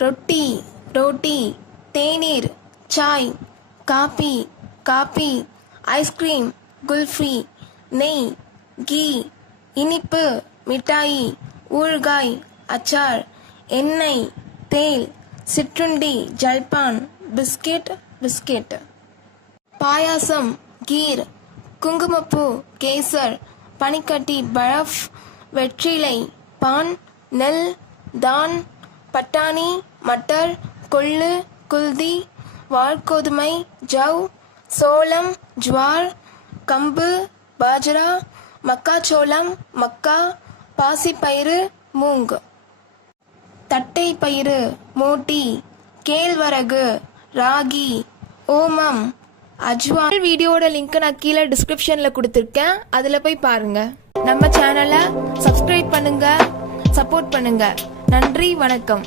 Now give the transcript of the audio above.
ரொட்டி ரோட்டி, தேநீர் Sai, coffee coffee, ice cream kulfi, நெய் கீ, இனிப்பு மிட்டாய், ஊறுகாய் அச்சார், எண்ணெய் தேல், சிற்றுண்டி ஜல்பான், பிஸ்கெட், பாயாசம் கீர், குங்குமப்பூ கேசர், பனிக்கட்டி பரஃப், வெற்றிலை பான், நெல் தான், பட்டாணி மட்டர், கொள்ளு குல்தி, வார்கோதுமை ஜவ், சோளம் ஜுவார், கம்பு பாஜரா, மக்காச்சோளம் மக்கா, பாசிப்பயிறு மூங், தட்டை பயிறு மோட்டி, கேழ்வரகு ராகி, ஓமம் அஜ்வான். வீடியோட லிங்க் நான் கீழே டிஸ்கிரிப்ஷன்ல கொடுத்துருக்கேன், அதுல போய் பாருங்க. நம்ம சேனலை சப்ஸ்கிரைப் பண்ணுங்க, சப்போர்ட் பண்ணுங்க. நன்றி, வணக்கம்.